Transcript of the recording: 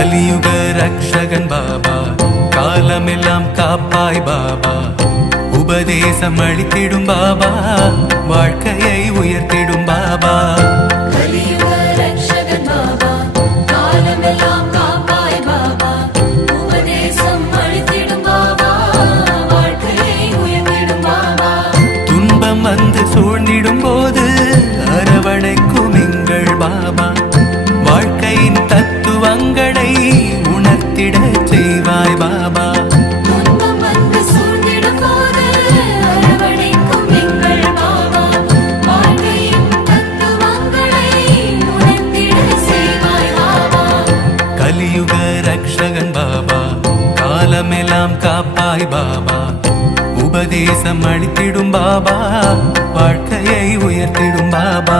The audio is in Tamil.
கலியுக ரக்ஷகன் பாபா, காலமெல்லாம் காப்பாய் பாபா, உபதேசம் அளித்திடும் பாபா, வாழ்க்கையை உயர்த்திடும் பாபா. கலியுக ரக்ஷகன் பாபா, காலமெல்லாம் காப்பாய் பாபா, உபதேசம் அளித்திடும் பாபா, வாழ்க்கையை உயர்த்திடும் பாபா. துன்பம் வந்து சூழ்ந்திடும் போது அரவணைக்கும் எங்கள் பாபா, வாழ்க்கையின் தத்துவங்களை உணர்த்திட செய்வாய் பாபா. துன்பம் வந்து சூழ்ந்திடும் போது அரவணைக்கும் எங்கள் பாபா, வாழ்க்கையின் தத்துவங்களை உணர்த்திட செய்வாய் பாபா. கலியுக ரக்ஷகன் பாபா, காலமெல்லாம் காப்பாய் பாபா, உபதேசம் அளித்திடும் பாபா, வாழ்க்கையை உயர்த்திடும் பாபா.